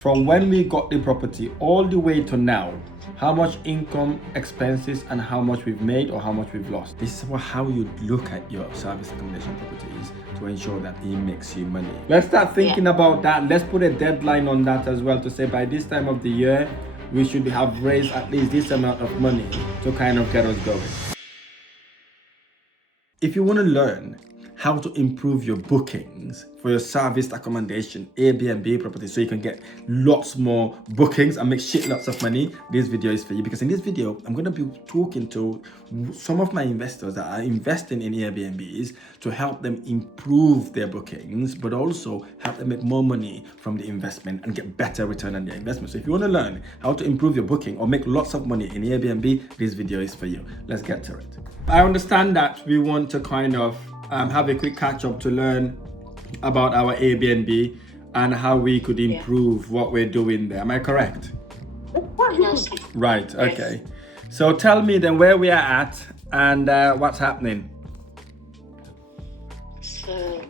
From when we got the property all the way to now, how much income, expenses, and how much we've made or how much we've lost. This is how you look at your service accommodation properties to ensure that it makes you money. Let's start thinking about that. Let's put a deadline on that as well, to say by this time of the year, we should have raised at least this amount of money to kind of get us going. If you want to learn how to improve your bookings for your serviced accommodation Airbnb property so you can get lots more bookings and make lots of money, this video is for you. Because in this video, I'm going to be talking to some of my investors that are investing in Airbnbs to help them improve their bookings, but also help them make more money from the investment and get better return on their investment. So if you want to learn how to improve your booking or make lots of money in Airbnb, this video is for you. Let's get to it. I understand that we want to kind of have a quick catch up to learn about our Airbnb and how we could improve what we're doing there. Am I correct? Yes. Right, okay. So tell me then where we are at and what's happening. So,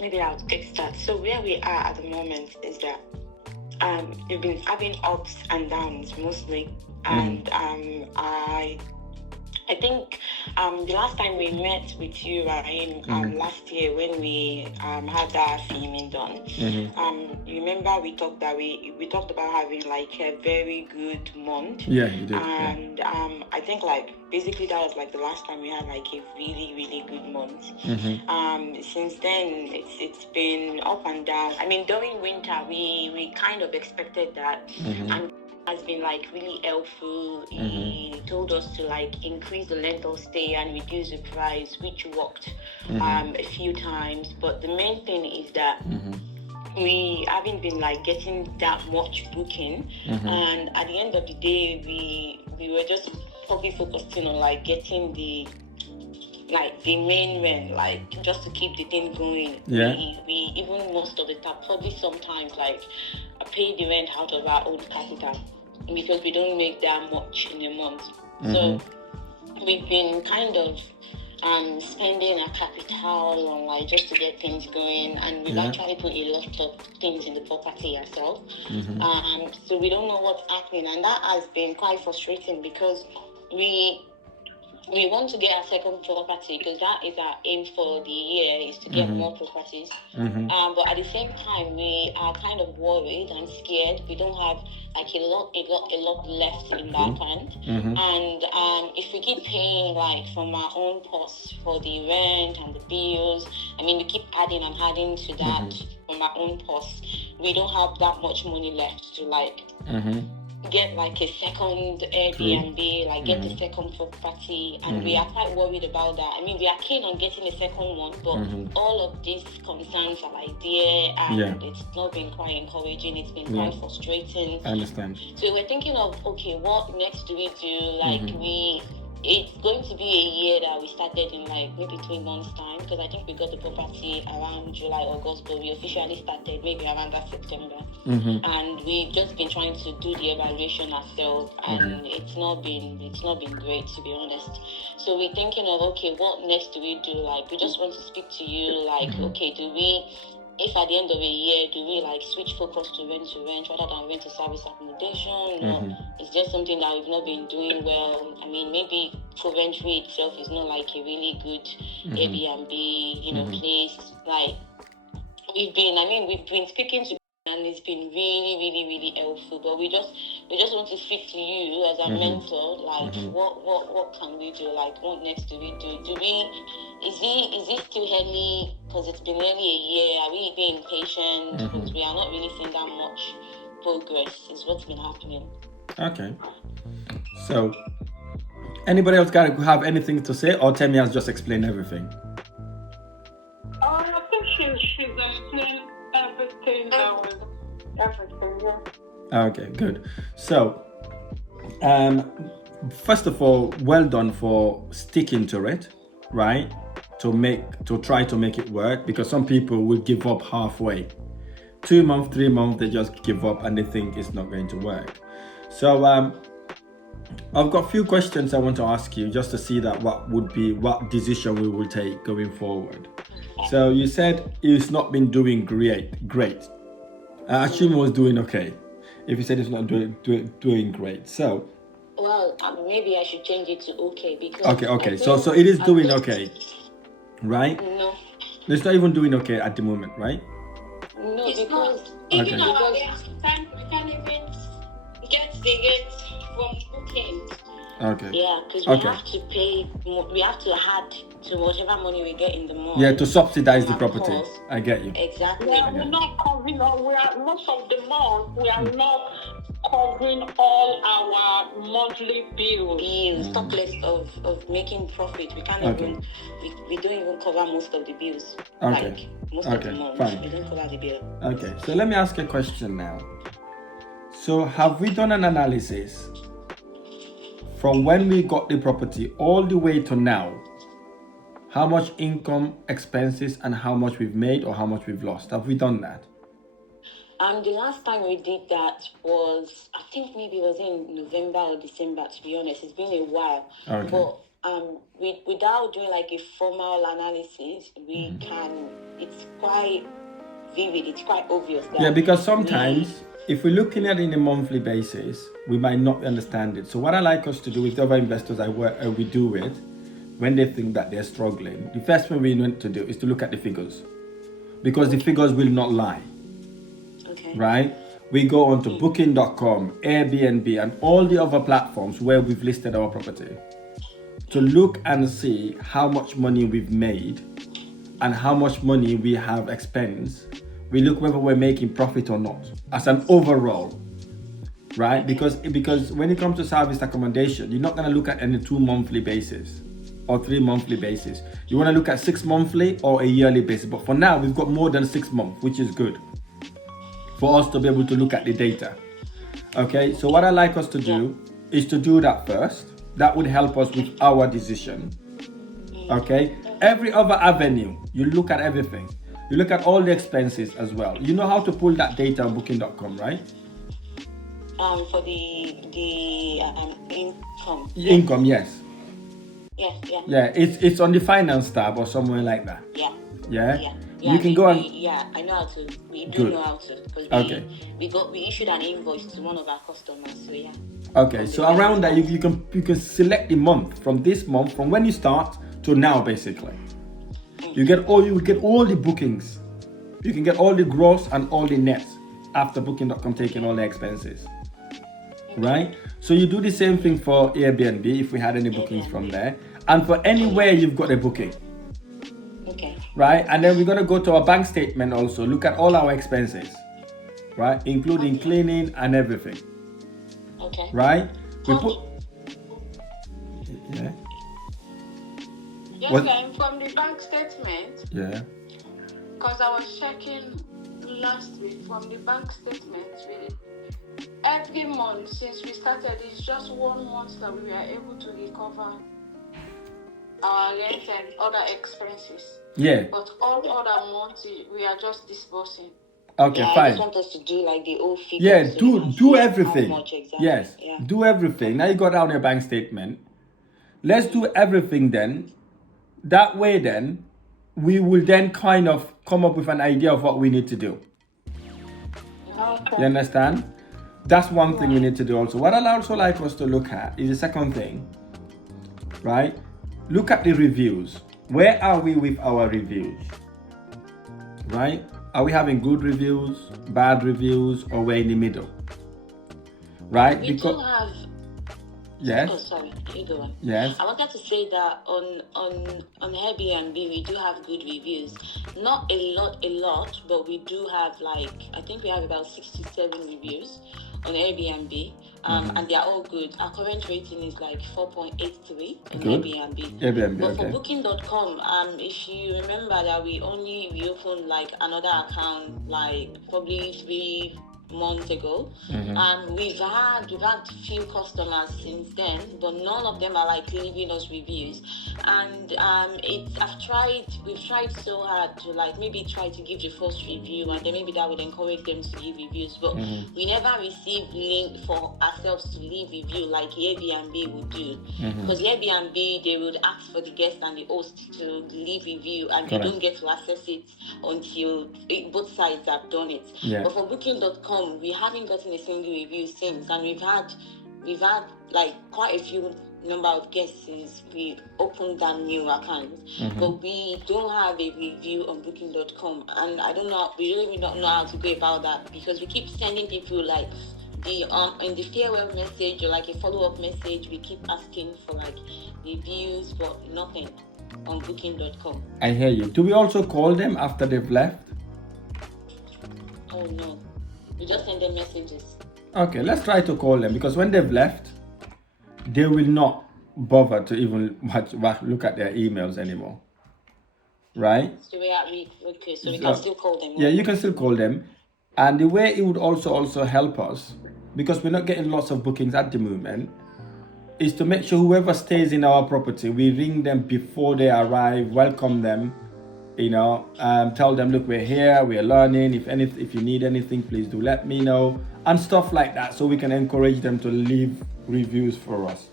maybe I'll take that. So where we are at the moment is that we've been having ups and downs mostly. And I think the last time we met with you, Rahim, last year when we had that filming done, you remember we talked about having like a very good month. Yeah, you did. And I think like basically that was like the last time we had like a really, really good month. Since then, it's been up and down. I mean, during winter, we kind of expected that. And has been like really helpful. He told us to like increase the length of stay and reduce the price, which worked a few times. But the main thing is that we haven't been like getting that much booking, and at the end of the day, we were just probably focusing on like getting the main rent, like just to keep the thing going. We even most of the time, probably sometimes like pay the rent out of our own capital because we don't make that much in a month. So we've been kind of spending our capital on like just to get things going, and we've actually put a lot of things in the property ourselves. So we don't know what's happening, and that has been quite frustrating because we want to get a second property because that is our aim for the year, is to get more properties. But at the same time, we are kind of worried and scared. We don't have like a lot left in that fund. And if we keep paying like from our own purse for the rent and the bills, I mean, we keep adding and adding to that from our own purse. We don't have that much money left to like get like a second Airbnb, like get the second property, and we are quite worried about that. I mean, we are keen on getting a second one, but all of these concerns are like there, and it's not been quite encouraging. It's been quite frustrating. I understand. So we're thinking of, okay, what next do we do? Like it's going to be a year that we started in like maybe 3 months time, because I think we got the property around July, August, but we officially started maybe around that September. And we've just been trying to do the evaluation ourselves, and it's not been great, to be honest. So we're thinking of, okay, what next do we do? Like, we just want to speak to you, like, okay, if at the end of a year, do we like switch focus to rent rather than rent to service accommodation? Or is there something that we've not been doing well? I mean, maybe Coventry itself is not like a really good Airbnb, place. Like we've been speaking to, and it's been really, really, really helpful. But we just want to speak to you as a mentor. Like, what can we do? Like, what next do we do? Is it still early? Because it's been nearly a year. Are we being impatient? Because we are not really seeing that much progress. Is what's been happening. Okay. So, anybody else have anything to say, or Temi has just explained everything? I think she's explained everything now. Everything, yeah. Okay, good. So, first of all, well done for sticking to it, right? To try to make it work, because some people will give up halfway. 2 months, 3 months, they just give up and they think it's not going to work. So, I've got a few questions I want to ask you just to see that what decision we will take going forward. So you said it's not been doing great. I assume it was doing okay. If you said it's not doing great, so. Well, maybe I should change it to okay because. Okay. So it is doing okay, right? No. It's not even doing okay at the moment, right? No, It's because not. even our time we can't even get the rate from booking. Okay. Yeah, because we have to pay. We have to add to whatever money we get in the month. Yeah, to subsidize the Of property. course. I get you. Exactly. We're not covering all. We are most of the month. We are not covering all our monthly bills. Talk less of making profit. We can't even. We don't even cover most of the bills. Okay. Like most of the month, fine. we don't cover the bill. Okay. So let me ask a question now. So have we done an analysis from when we got the property all the way to now? How much income, expenses, and how much we've made or how much we've lost? Have we done that? The last time we did that was, I think maybe it was in November or December, to be honest. It's been a while. Okay. But without doing like a formal analysis, we can, it's quite vivid, it's quite obvious. That yeah, because sometimes if we're looking at it in a monthly basis, we might not understand it. So what I like us to do with the other investors we do with, when they think that they're struggling, the first thing we need to do is to look at the figures. Because the figures will not lie. Okay. Right? We go on to booking.com, Airbnb, and all the other platforms where we've listed our property to look and see how much money we've made and how much money we have expensed. We look whether we're making profit or not as an overall, right? Because when it comes to service accommodation, you're not going to look at any 2 monthly basis or 3 monthly basis. You want to look at 6 monthly or a yearly basis. But for now, we've got more than 6 months, which is good for us to be able to look at the data. Okay, so what I like us to do is to do that first. That would help us with our decision. Okay, every other avenue, you look at everything. You look at all the expenses as well. You know how to pull that data on booking.com, right? For the income. Income, yes. Yeah. It's on the finance tab or somewhere like that. Yeah. You can go and I know how to. We do Good. know how to because we issued an invoice to one of our customers. So yeah. Okay, so around that you can select the month from when you start to now basically. You get all the bookings. You can get all the gross and all the net after booking.com taking all the expenses. Right? So you do the same thing for Airbnb if we had any bookings from there. And for anywhere you've got a booking. Okay. Right? And then we're gonna go to our bank statement also, look at all our expenses. Right? Including cleaning and everything. Okay. Right? We put Yes, What? from the bank statement. Yeah. Because I was checking last week from the bank statement. Every month since we started, it's just 1 month that we were able to recover our rent and other expenses. Yeah. But all other months we are just disbursing. Okay, I fine. just want us to do like the old figures. Yeah, so we can do see everything. How much exactly. Yes. Yeah. Do everything. Now you got down your bank statement. Let's do everything then. That way then we will then kind of come up with an idea of what we need to do. Okay. You understand? That's one thing we need to do also. What I'd also like us to look at is the second thing. Right? Look at the reviews. Where are we with our reviews? Right? Are we having good reviews, bad reviews, or we're in the middle? Right? We do have. Yes. Oh, sorry. You go on. Yes. I wanted to say that on Airbnb we do have good reviews. Not a lot, but we do have I think we have about 67 reviews on Airbnb. And they are all good. Our current rating is 4.83 on Good. Airbnb. But for Okay. booking.com, if you remember that we only reopened another account probably months ago. We've had few customers since then, but none of them are like leaving us reviews. And we've tried so hard to like maybe try to give the first review, and then maybe that would encourage them to give reviews, but we never receive link for ourselves to leave review like Airbnb would do. Because Airbnb, they would ask for the guest and the host to leave review, and they don't get to access it until both sides have done it. But for booking.com, we haven't gotten a single review since, and we've had like quite a few number of guests since we opened that new account, but we don't have a review on booking.com, and we really don't know how to go about that, because we keep sending people like in the farewell message or like a follow-up message, we keep asking for like reviews, but nothing on booking.com. I hear you. Do we also call them after they've left? Oh no, we just send them messages. Okay, let's try to call them, because when they've left, they will not bother to even look at their emails anymore, right? So we can still call them. Yeah, you can still call them. And the way it would also help us, because we're not getting lots of bookings at the moment, is to make sure whoever stays in our property, we ring them before they arrive, welcome them, tell them, look, we're here, we're learning, if you need anything, please do let me know, and stuff like that, so we can encourage them to leave reviews for us.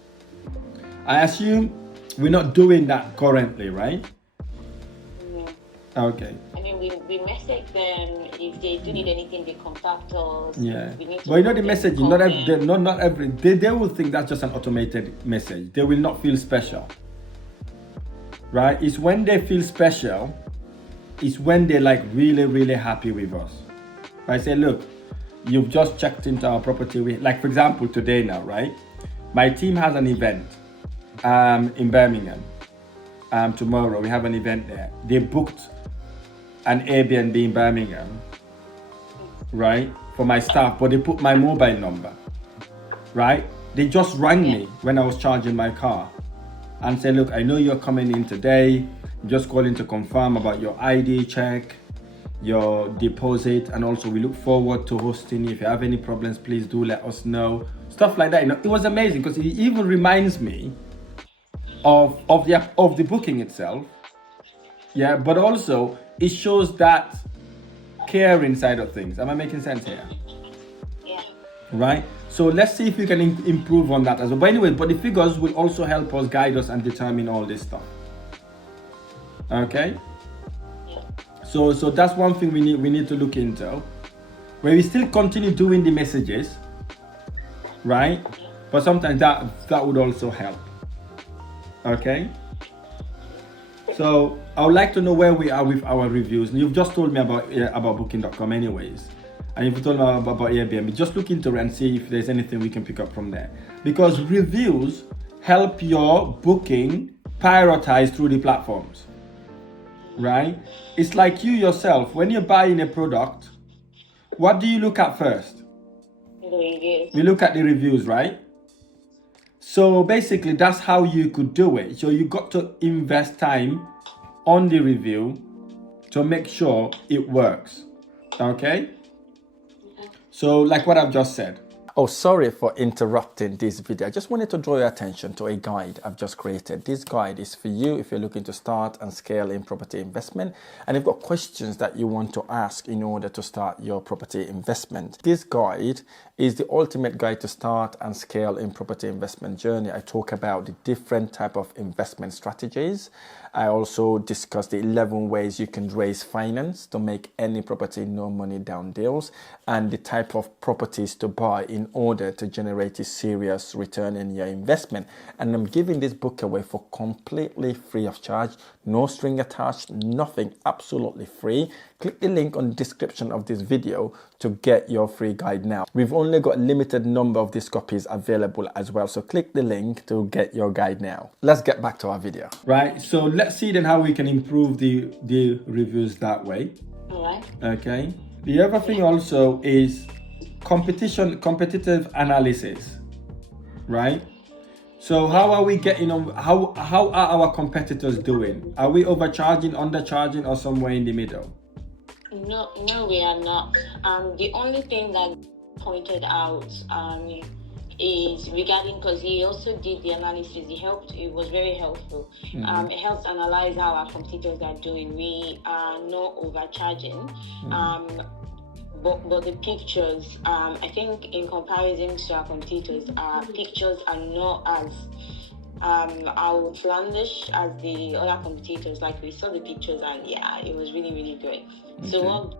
I assume we're not doing that currently, right? Okay. I mean, we message them. If they do need anything, they contact us. Yeah. But the messaging, not every they will think that's just an automated message. They will not feel special, right? It's when they feel special, it's when they're like really, really happy with us. I say, look, you've just checked into our property. Like, for example, today now, right? My team has an event in Birmingham. Tomorrow we have an event there. They booked an Airbnb in Birmingham, right, for my staff, but they put my mobile number, right? They just rang me when I was charging my car and said, look, I know you're coming in today. I'm just calling to confirm about your ID check, your deposit, and also we look forward to hosting you. If you have any problems, please do let us know. Stuff like that. It was amazing, because it even reminds me of the booking itself. Yeah, but also it shows that care inside of things. Am I making sense here? Yeah. Right? So let's see if we can improve on that as well. But anyway, the figures will also help us, guide us, and determine all this stuff. Okay? Yeah. So that's one thing we need to look into. Where we still continue doing the messages, right? But sometimes that would also help. Okay? So I would like to know where we are with our reviews. You've just told me about booking.com anyways. And if you told me about Airbnb, just look into it and see if there's anything we can pick up from there. Because reviews help your booking prioritize through the platforms, right? It's like you yourself, when you're buying a product, what do you look at first? The reviews. You look at the reviews, right? So basically, that's how you could do it. So you got to invest time on the review to make sure it works. Okay? So like what I've just said. Oh, sorry for interrupting this video. I just wanted to draw your attention to a guide I've just created. This guide is for you if you're looking to start and scale in property investment, and you've got questions that you want to ask in order to start your property investment. This guide is the ultimate guide to start and scale in property investment journey. I talk about the different type of investment strategies. I also discuss the 11 ways you can raise finance to make any property no money down deals, and the type of properties to buy in order to generate a serious return in your investment. And I'm giving this book away for completely free of charge, no string attached, nothing, absolutely free. Click the link on the description of this video to get your free guide now. We've only got a limited number of these copies available as well, so click the link to get your guide now. Let's get back to our video. Right, so let's see then how we can improve the reviews that way. All right. Okay. The other thing also is competitive analysis, right? So how are we getting on? How are our competitors doing? Are we overcharging, undercharging, or somewhere in the middle? No, no, we are not. The only thing that pointed out is regarding, because he also did the analysis. It was very helpful. It helps analyze how our competitors are doing. We are not overcharging. But the pictures, I think in comparison to our competitors, our pictures are not as outlandish as the other competitors. Like, we saw the pictures and yeah, it was really, really great. Okay. So what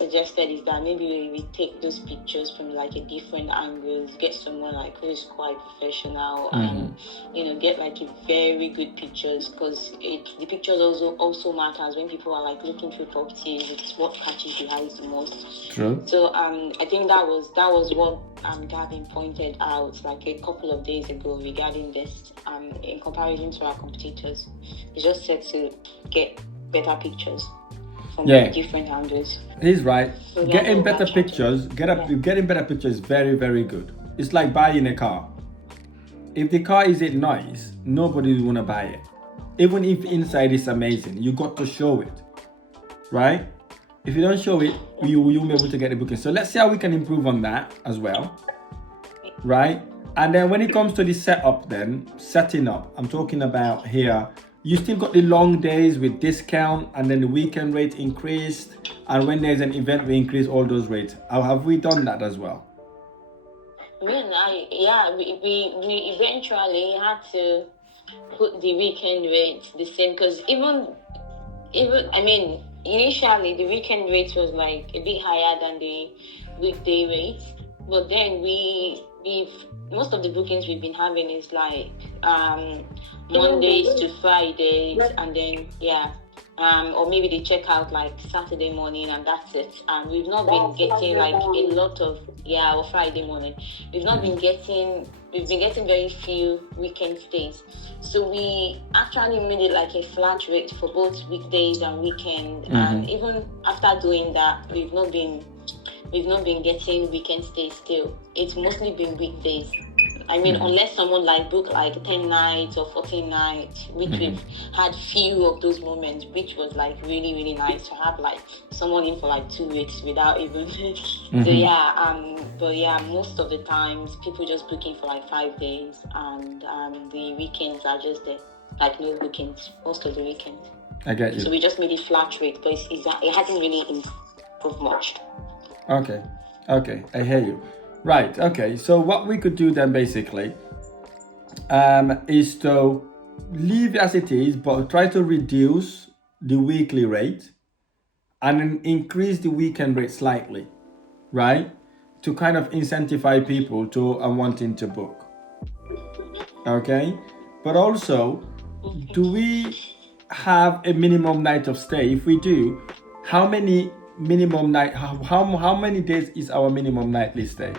suggested is that maybe we take those pictures from like a different angles, get someone like who is quite professional, and get like a very good pictures, because the pictures also matters when people are like looking through properties. It's what catches the eyes the most. True. So I think that was what Gavin pointed out like a couple of days ago regarding this. In comparison to our competitors, he just said to get better pictures from different angles. He's right. So getting better pictures, getting better pictures is very, very good. It's like buying a car. If the car isn't nice, nobody will want to buy it. Even if inside is amazing, you got to show it, right? If you don't show it, you won't be able to get the booking. So let's see how we can improve on that as well, right? And then when it comes to the setting up, I'm talking about here, you still got the long days with discount, and then the weekend rate increased, and when there's an event, we increase all those rates. How have we done that as well? We eventually had to put the weekend rate the same, because even initially the weekend rate was like a bit higher than the weekday rates, but then we've most of the bookings we've been having is like Mondays to Fridays, and then or maybe they check out like Saturday morning and that's it. And we've not been getting like a lot of or Friday morning. We've been getting very few weekend stays. So we actually made it like a flat rate for both weekdays and weekend. And even after doing that, we've not been getting weekend stays still. It's mostly been weekdays. Unless someone like book like 10 nights or 14 nights, which we've had few of those moments, which was like really, really nice to have like someone in for like 2 weeks without even most of the times people just booking for like 5 days, and the weekends are just there, like no bookings most of the weekends. I get you. So we just made it flat rate, but it hasn't really improved much. Okay, I hear you. Right, okay, so what we could do then basically is to leave it as it is, but try to reduce the weekly rate and then increase the weekend rate slightly, right? To kind of incentivize people to wanting to book. Okay, but also, do we have a minimum night of stay? If we do, how many minimum night? How many days is our minimum nightly stay?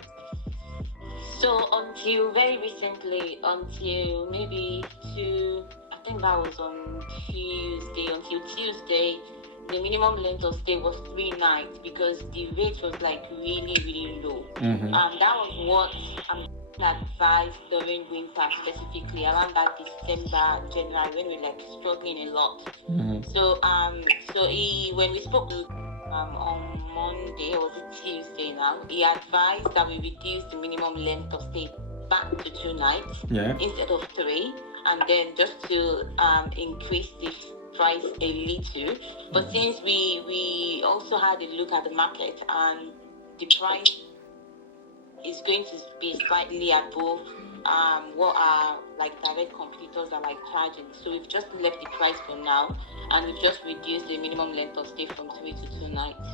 So until very recently, until maybe I think that was on Tuesday. Until Tuesday, the minimum length of stay was 3 nights, because the rate was like really, really low. And that was what I'm advised during winter, specifically around that December, January, when we like struggling a lot. So when we spoke on Monday, or was it Tuesday now, he advised that we reduce the minimum length of stay back to 2 nights instead of 3, and then just to increase the price a little. But since we also had a look at the market, and the price is going to be slightly above what our like direct competitors are like charging, so we've just left the price for now, and we've just reduced the minimum length of stay from 3 to 2 nights.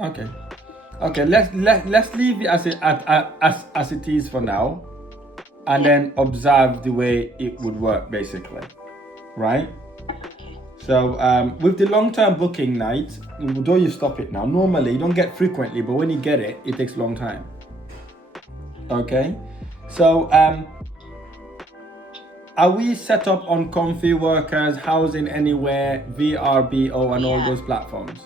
Okay. Let's leave it as it is for now, and then observe the way it would work, basically, right? Okay. So with the long-term booking night, though you stop it now, normally you don't get frequently, but when you get it, it takes a long time. Okay, so are we set up on Comfy Workers, Housing Anywhere, VRBO, and all those platforms?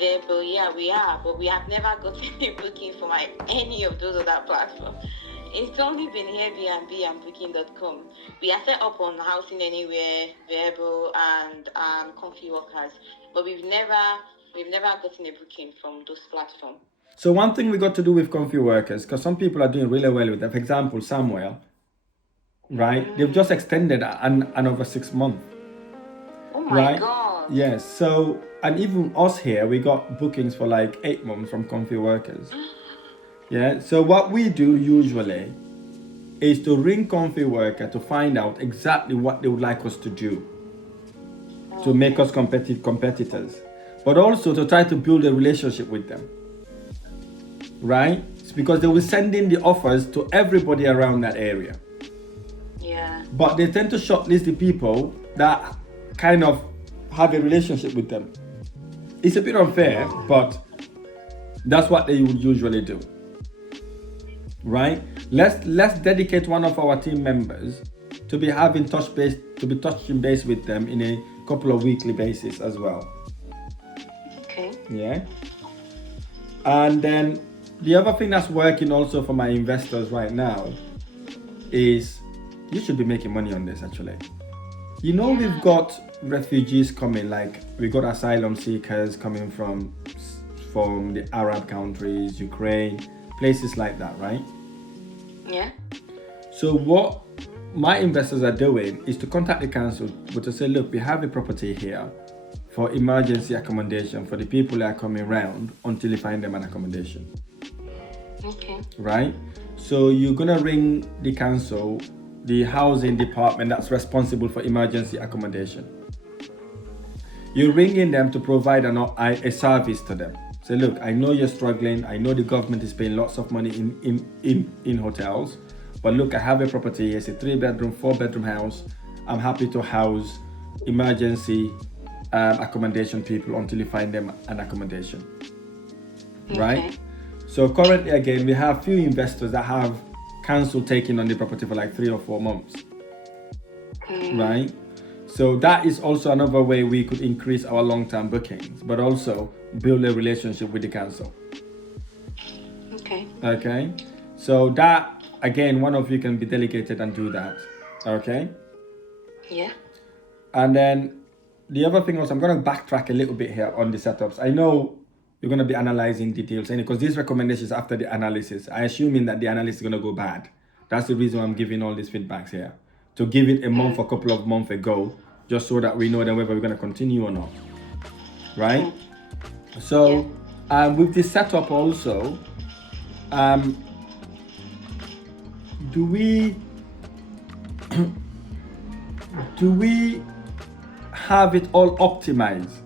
Yeah, we are, but we have never gotten a booking from any of those other platforms. It's only been Airbnb and Booking.com. We are set up on Housing Anywhere, VRBO, and Comfy Workers, but we've never We've never gotten a booking from those platforms. So one thing we got to do with comfy workers, because some people are doing really well with them. For example, Samuel, right? They've just extended another 6 months. Oh my Right? God. Yes. So, and even us here, we got bookings for like 8 months from comfy workers. Yeah. So what we do usually is to ring comfy worker to find out exactly what they would like us to do to make us competitors, but also to try to build a relationship with them. Right? It's because they will send in the offers to everybody around that area. Yeah. But they tend to shortlist the people that kind of have a relationship with them. It's a bit unfair, but that's what they would usually do. Right? Let's dedicate one of our team members to be touching base with them in a couple of weekly basis as well. Okay. Yeah. And then the other thing that's working also for my investors right now is you should be making money on this actually. You know, we've got refugees coming, like we got asylum seekers coming from the Arab countries, Ukraine, places like that, right? Yeah. So what my investors are doing is to contact the council to say, look, we have a property here for emergency accommodation for the people that are coming around until you find them an accommodation. Okay. Right? So you're gonna ring the council, the housing department that's responsible for emergency accommodation. You're ringing them to provide a service to them. Say, look, I know you're struggling. I know the government is paying lots of money in hotels, but look, I have a property. It's a 3-bedroom, 4-bedroom house. I'm happy to house emergency accommodation people until you find them an accommodation. Okay. Right? So currently, again, we have few investors that have council taking on the property for like 3 or 4 months. Right? So that is also another way we could increase our long-term bookings, but also build a relationship with the council. Okay. Okay? So that, again, one of you can be delegated and do that. Okay? Yeah. And then the other thing was, I'm going to backtrack a little bit here on the setups. I know you're going to be analyzing details, and because these recommendations after the analysis, I assuming that the analysis is going to go bad. That's the reason why I'm giving all these feedbacks here. To give it a month, a couple of months ago, just so that we know then whether we're going to continue or not. Right? So, with this setup also, do we have it all optimized?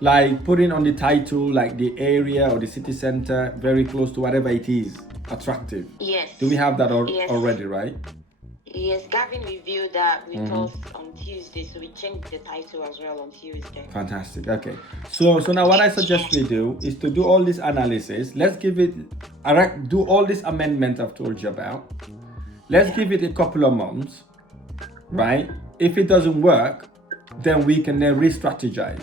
Like putting on the title, like the area or the city center, very close to whatever it is, attractive. Yes. Do we have that Yes. already, right? Yes, Gavin reviewed that with us on Tuesday, so we changed the title as well on Tuesday. Fantastic. Okay. So now what I suggest we do is to do all this analysis. Let's do all this amendment I've told you about. Let's give it a couple of months, right? If it doesn't work, then we can then re-strategize.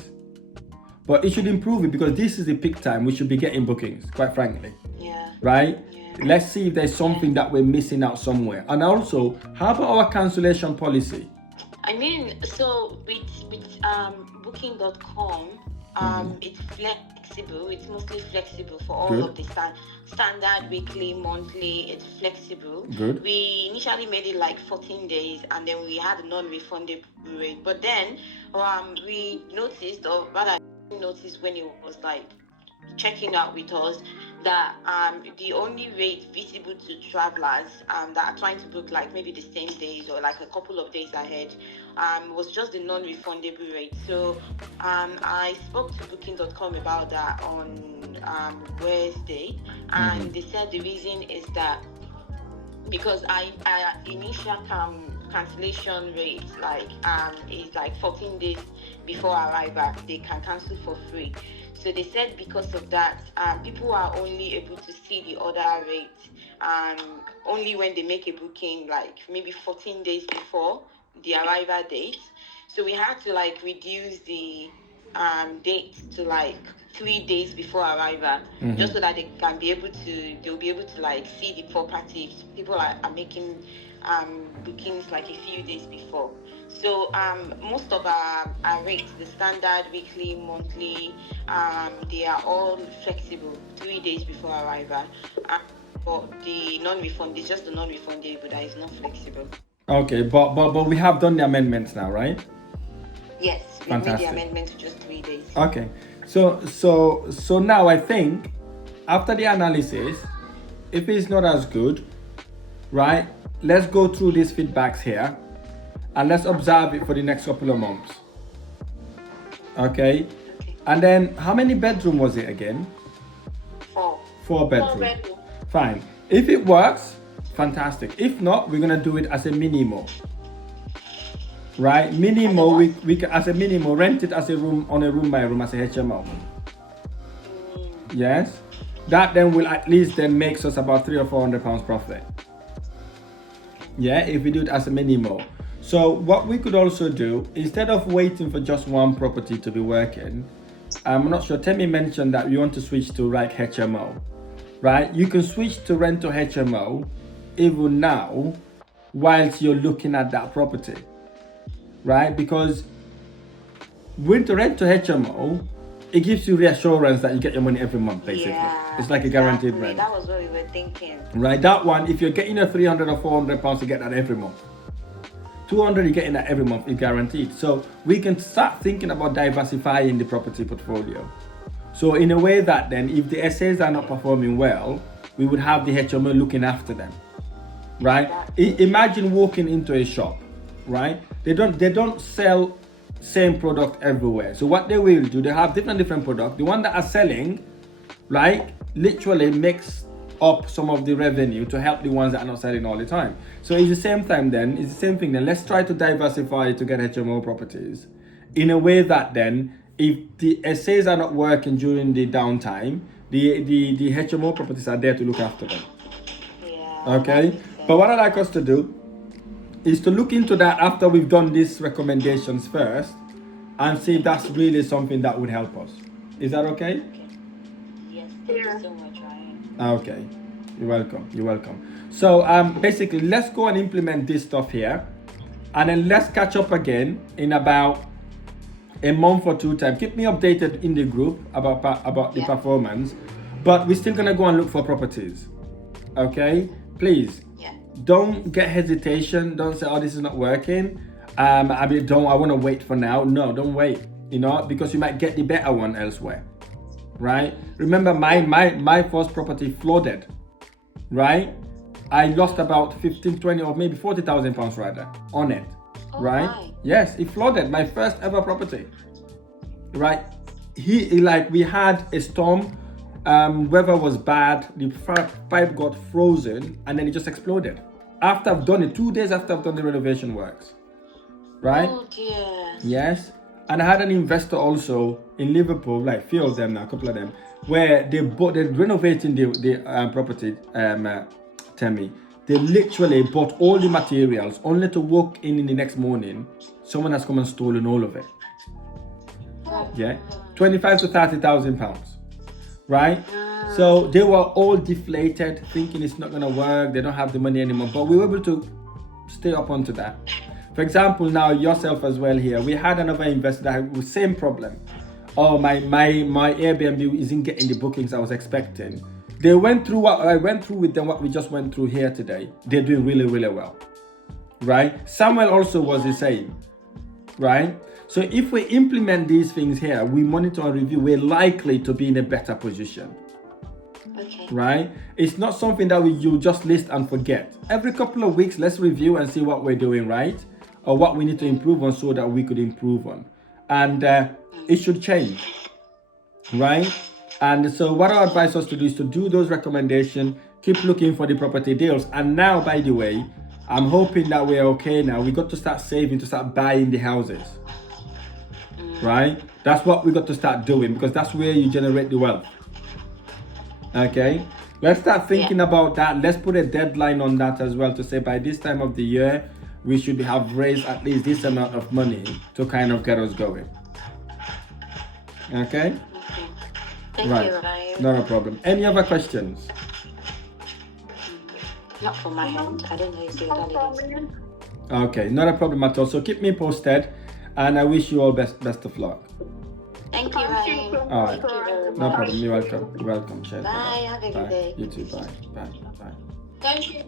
But it should improve it because this is the peak time we should be getting bookings, quite frankly. Yeah. Right? Yeah. Let's see if there's something that we're missing out somewhere. And also, how about our cancellation policy? I mean, so with booking.com, it's flexible. It's mostly flexible for all of the standard, weekly, monthly. It's flexible. Good. We initially made it like 14 days, and then we had a non-refundable rate. But then we noticed, or rather noticed when it was like checking out with us, that the only rate visible to travelers that are trying to book like maybe the same days or like a couple of days ahead was just the non-refundable rate. So I spoke to booking.com about that on Wednesday, and they said the reason is that because our initial cancellation rate is like 14 days before arrival, they can cancel for free. So they said because of that, people are only able to see the order rate only when they make a booking, like maybe 14 days before the arrival date. So we had to like reduce the date to like 3 days before arrival, just so that they'll be able to like see the property if people are making bookings like a few days before. So most of our rates, the standard, weekly, monthly, they are all flexible 3 days before arrival. But the non-refund is just the non-refundable that is not flexible. Okay, but we have done the amendments now, right? Yes, we made the amendment to just 3 days. Okay, so now I think after the analysis, if it's not as good, right? Let's go through these feedbacks here, and let's observe it for the next couple of months. Okay, and then how many bedroom was it again? 4. 4 bedroom. 4 bedroom. Fine. If it works, fantastic. If not, we're gonna do it as a minimo. Right? Minimo, we can, as a minimo, rent it as a room on a room by room as a HMO. Yes? That then will at least then makes us about £300 or £400 profit. Yeah, if we do it as a minimo. So what we could also do, instead of waiting for just one property to be working, I'm not sure, Temi mentioned that you want to switch to like HMO. Right? You can switch to rent to HMO even now whilst you're looking at that property. Right? Because when to rent to HMO, it gives you reassurance that you get your money every month, basically. Yeah, it's like a guaranteed rent. That was what we were thinking. Right? That one, if you're getting a £300 or £400, you get that every month. 200, you're getting that every month, it's guaranteed. So we can start thinking about diversifying the property portfolio. So in a way that then, if the essays are not performing well, we would have the HMO looking after them. Right? Imagine walking into a shop, right? They don't sell same product everywhere. So what they will do, they have different products. The one that are selling, right, literally makes up some of the revenue to help the ones that are not selling all the time. So it's the same thing then. Let's try to diversify to get HMO properties in a way that then, if the essays are not working during the downtime, the HMO properties are there to look after them. Yeah. Okay? But what I'd like us to do is to look into that after we've done these recommendations first and see if that's really something that would help us. Is that okay? Yes, thank you so much, Ryan. Okay. You're welcome. So basically, let's go and implement this stuff here, and then let's catch up again in about a month or 2 time. Keep me updated in the group about the performance, but we're still gonna go and look for properties. Okay, please don't get hesitation. Don't say, oh, this is not working. I want to wait for now. No, don't wait, because you might get the better one elsewhere. Right? Remember my first property flooded, right? I lost about 15, 20 or maybe £40,000 rather on it. Right? My. Yes, it flooded, my first ever property. Right? We had a storm, weather was bad, the pipe got frozen, and then it just exploded. After I've done it, 2 days after I've done the renovation works. Right? Oh dear. Yes. And I had an investor also in Liverpool, like few of them now, a couple of them, where they're renovating the property, Temi. They literally bought all the materials only to walk in the next morning. Someone has come and stolen all of it. Yeah, 25 to 30,000 pounds, right? So they were all deflated, thinking it's not gonna work. They don't have the money anymore. But we were able to stay up onto that. For example, now yourself as well here. We had another investor that had the same problem. Oh, my Airbnb isn't getting the bookings I was expecting. They went through what I went through with them, what we just went through here today. They're doing really, really well, right? Samuel also was the same, right? So if we implement these things here, we monitor and review, we're likely to be in a better position. Okay. Right? It's not something that you just list and forget. Every couple of weeks, let's review and see what we're doing right, or what we need to improve on so that we could improve on. And it should change, right? And so what I advise us to do is to do those recommendations, keep looking for the property deals. And now, by the way, I'm hoping that we're okay now. We got to start saving to start buying the houses, right? That's what we got to start doing, because that's where you generate the wealth. Okay, let's start thinking about that. Let's put a deadline on that as well, to say by this time of the year, we should have raised at least this amount of money to kind of get us going. Okay? Thank Right. you, Rahim. Not a problem. Any other questions? Not from my hand. I don't know if the other ladies. Okay, not a problem at all. So keep me posted, and I wish you all best of luck. Thank you, Rahim. All right. Thank you very much. No problem. You're welcome. You're welcome. Cheers. Bye. Have a good Bye. day. You too. Bye. Bye. Bye. Thank you.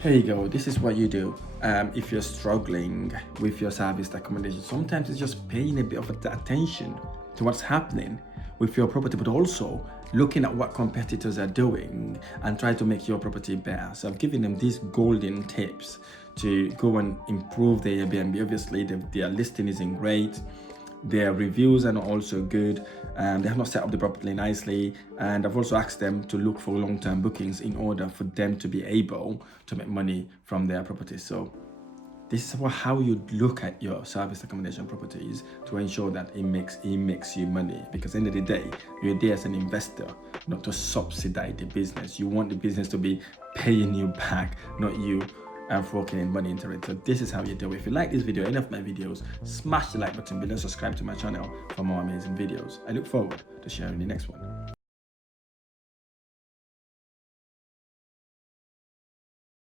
Here you go. This is what you do. If you're struggling with your serviced accommodation, sometimes it's just paying a bit of attention to what's happening with your property, but also looking at what competitors are doing and try to make your property better. So I've given them these golden tips to go and improve their Airbnb. Obviously, their listing isn't great. Their reviews are not also good. They have not set up the property nicely, and I've also asked them to look for long-term bookings in order for them to be able to make money from their property. So this is how you look at your service accommodation properties to ensure that it makes you money. Because at the end of the day, you're there as an investor, not to subsidize the business. You want the business to be paying you back, not you forking in money into it. So this is how you do it. If you like this video, any of my videos, smash the like button below, subscribe to my channel for more amazing videos. I look forward to sharing the next one.